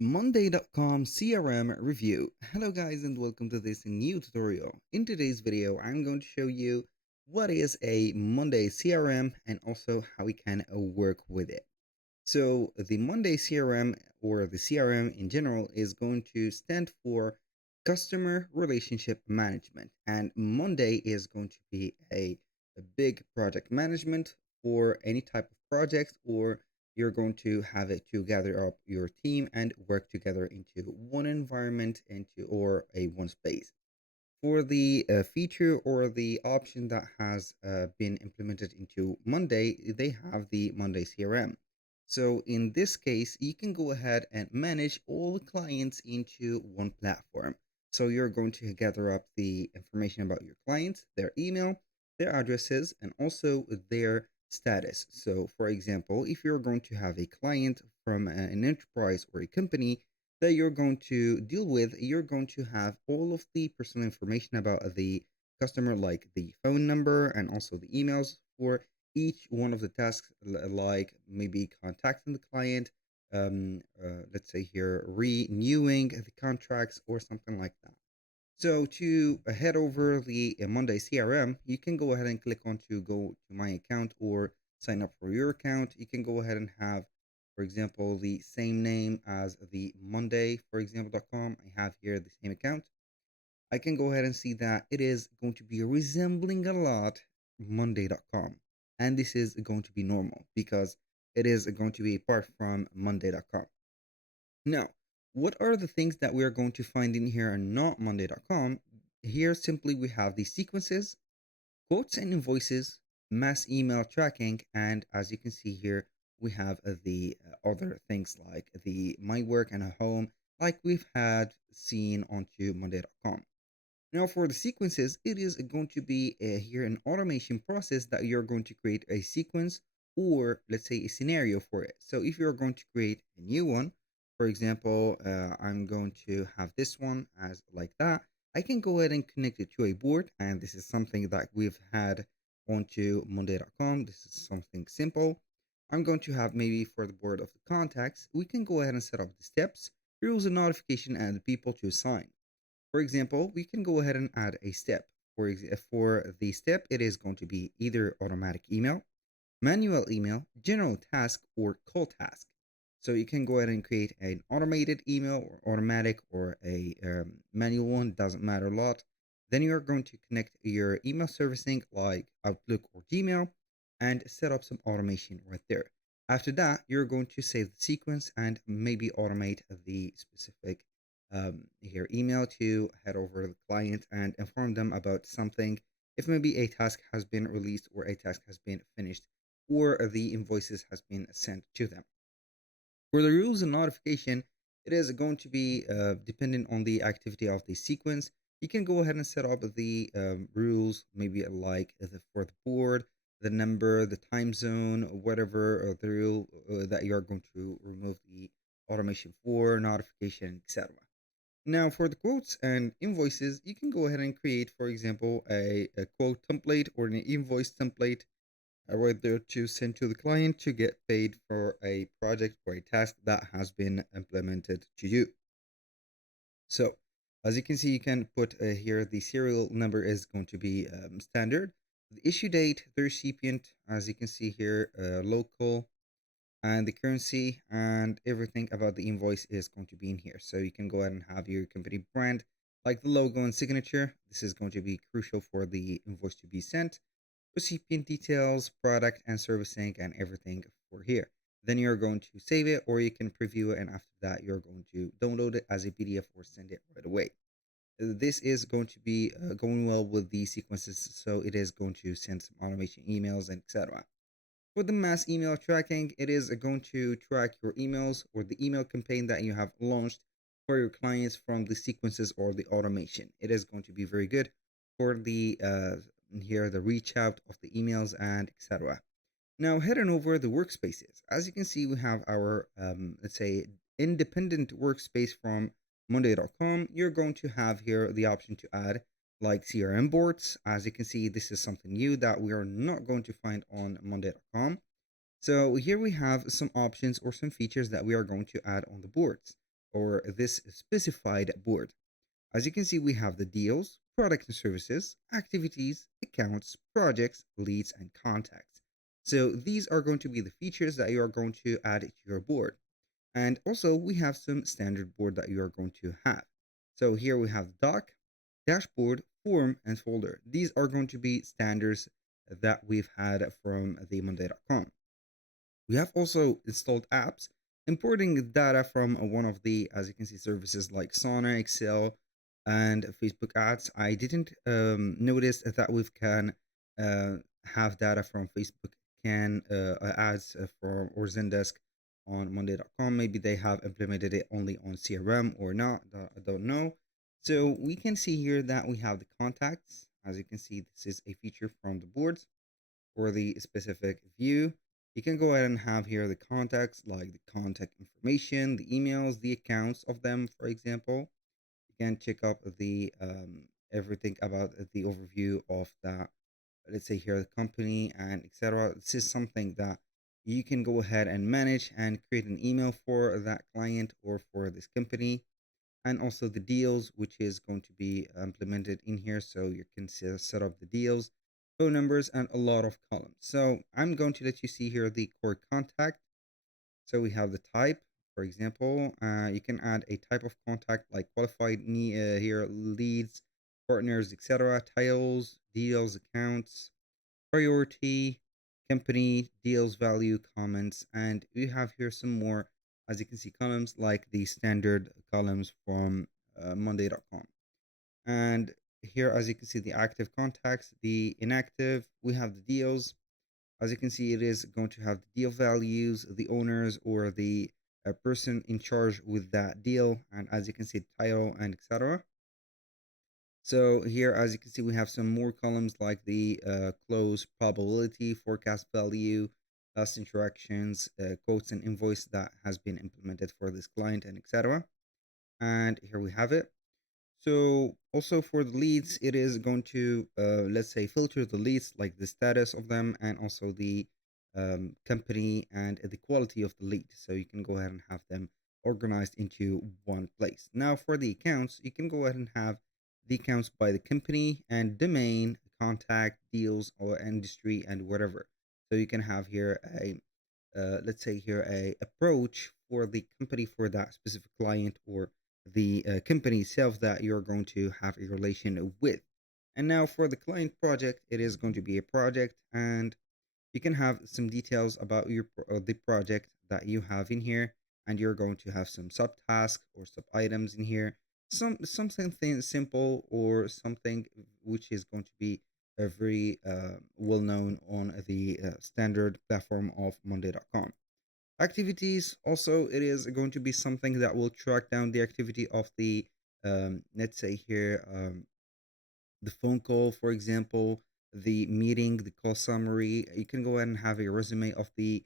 Monday.com CRM review. Hello guys and welcome to this new tutorial. In today's video, I'm going to show you what is a Monday CRM and also how we can work with it. So the Monday CRM or the CRM in general is going to stand for Customer Relationship Management. And Monday is going to be a big project management for any type of project, or you're going to have it to gather up your team and work together into one environment into or a one space. For the feature or the option that has been implemented into Monday, they have the Monday CRM. So in this case, you can go ahead and manage all the clients into one platform. So you're going to gather up the information about your clients, their email, their addresses, and also their status. So for example, if you're going to have a client from an enterprise or a company, that you're going to deal with, you're going to have all of the personal information about the customer, like the phone number and also the emails for each one of the tasks, like maybe contacting the client, let's say here, renewing the contracts or something like that. So to head over the Monday CRM, you can go ahead and click on to go to my account or sign up for your account. You can go ahead and have, for example, the same name as the Monday, for example.com. I have here the same account. I can go ahead and see that it is going to be resembling a lot Monday.com. And this is going to be normal because it is going to be apart from Monday.com. Now, what are the things that we're going to find in here and not Monday.com? Here, simply we have the sequences, quotes and invoices, mass email tracking, and as you can see here, we have the other things like the my work and a home, like we've had seen onto Monday.com. Now, for the sequences, it is going to be here an automation process that you're going to create a sequence or let's say a scenario for it. So if you're going to create a new one, for example, I'm going to have this one as like that. I can go ahead and connect it to a board, and this is something that we've had onto Monday.com. This is something simple. I'm going to have maybe for the board of the contacts, we can go ahead and set up the steps, rules and notification, and the people to assign. For example, we can go ahead and add a step. For the step, it is going to be either automatic email, manual email, general task, or call task. So you can go ahead and create an automated email or automatic or a manual one, doesn't matter a lot. Then you're going to connect your email servicing like Outlook or Gmail and set up some automation right there. After that, you're going to save the sequence and maybe automate the specific here email to head over to the client and inform them about something. If maybe a task has been released or a task has been finished or the invoices has been sent to them. For the rules and notification, it is going to be dependent on the activity of the sequence. You can go ahead and set up the rules, maybe like for the board, the number, the time zone, whatever the rule that you're going to remove the automation for, notification, etc. Now, for the quotes and invoices, you can go ahead and create, for example, a quote template or an invoice template right there to send to the client to get paid for a project or a task that has been implemented to you. So, as you can see, you can put here the serial number is going to be standard. The issue date, the recipient, as you can see here, local, and the currency and everything about the invoice is going to be in here. So you can go ahead and have your company brand like the logo and signature. This is going to be crucial for the invoice to be sent. Recipient details, product and servicing, and everything for here. Then you're going to save it or you can preview it, and after that you're going to download it as a PDF or send it right away. This is going to be going well with the sequences, so it is going to send some automation emails and etc. For the mass email tracking, it is going to track your emails or the email campaign that you have launched for your clients from the sequences or the automation. It is going to be very good for the here the reach out of the emails and etc. Now heading over the workspaces. As you can see, we have our let's say independent workspace from Monday.com. You're going to have here the option to add like CRM boards. As you can see, this is something new that we are not going to find on Monday.com. So here we have some options or some features that we are going to add on the boards. or this specified board. As you can see, we have the deals, products and services, activities, accounts, projects, leads, and contacts. So these are going to be the features that you are going to add to your board. And also we have some standard board that you are going to have. So here we have doc, dashboard, form, and folder. These are going to be standards that we've had from the Monday.com. We have also installed apps, importing data from one of the, as you can see, services like Sauna, Excel, and Facebook ads. I didn't notice that we can uh, have data from Facebook can ads from or Zendesk on Monday.com. Maybe they have implemented it only on CRM or not. I don't know. So we can see here that we have the contacts. As you can see, this is a feature from the boards for the specific view. You can go ahead and have here the contacts, like the contact information, the emails, the accounts of them, for example. You can check up the everything about the overview of that. Let's say here the company and etc. This is something that you can go ahead and manage and create an email for that client or for this company, and also the deals, which is going to be implemented in here, so you can set up the deals, phone numbers, and a lot of columns. So I'm going to let you see here the core contact. So we have the type, for example. You can add a type of contact like qualified here, leads, partners, etc. Titles, deals, accounts, priority, company, deals, value, comments, and we have here some more, as you can see, columns like the standard columns from Monday.com. And here, as you can see, the active contacts, the inactive, we have the deals. As you can see, it is going to have the deal values, the owners, or the person in charge with that deal, and as you can see, title and etc. So here, as you can see, we have some more columns like the close probability, forecast value, last interactions, quotes and invoice that has been implemented for this client, and etc. And here we have it. So also for the leads, it is going to, let's say, filter the leads, like the status of them and also the company and the quality of the lead. So you can go ahead and have them organized into one place. Now for the accounts, you can go ahead and have the accounts by the company and domain, contact, deals, or industry, and whatever. So you can have here a let's say here a approach for the company for that specific client, or the company itself that you're going to have a relation with. And now for the client project, it is going to be a project, and you can have some details about the project that you have in here, and you're going to have some subtasks or sub items in here, something simple or something which is going to be very well known on the standard platform of Monday.com. Activities also, it is going to be something that will track down the activity of the let's say here the phone call, for example, the meeting, the call summary. You can go ahead and have a resume of the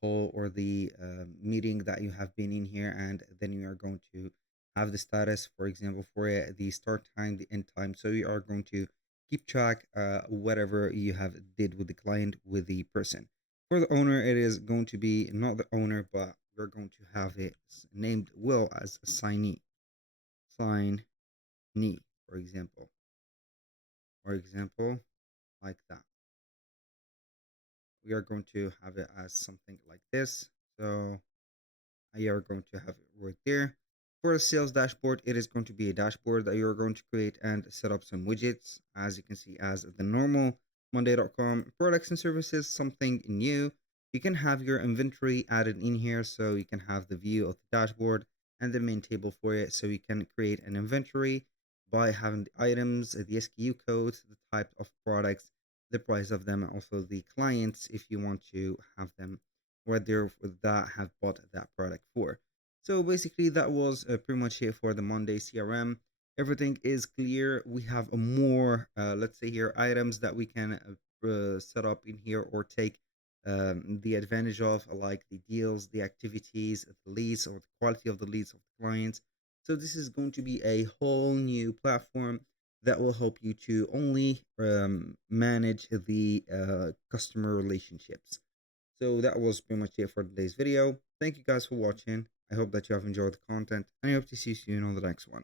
call or the meeting that you have been in here, and then you are going to have the status, for example, for the start time, the end time. So you are going to keep track whatever you have did with the client, with the person. For the owner, it is going to be not the owner, but we're going to have it named Will as a signee, for example. For example, like that. We are going to have it as something like this. So you are going to have it right there. For the sales dashboard, it is going to be a dashboard that you're going to create and set up some widgets, as you can see, as the normal Monday.com products and services, something new. You can have your inventory added in here, so you can have the view of the dashboard and the main table for it. So you can create an inventory by having the items, the SKU codes, the type of products, the price of them, and also the clients if you want to have them right there that have bought that product for. So basically, that was pretty much it for the Monday CRM. Everything is clear. We have more, let's say here, items that we can set up in here or take the advantage of, like the deals, the activities, the leads, or the quality of the leads of the clients. So this is going to be a whole new platform that will help you to only manage the customer relationships. So that was pretty much it for today's video. Thank you guys for watching. I hope that you have enjoyed the content, and I hope to see you soon on the next one.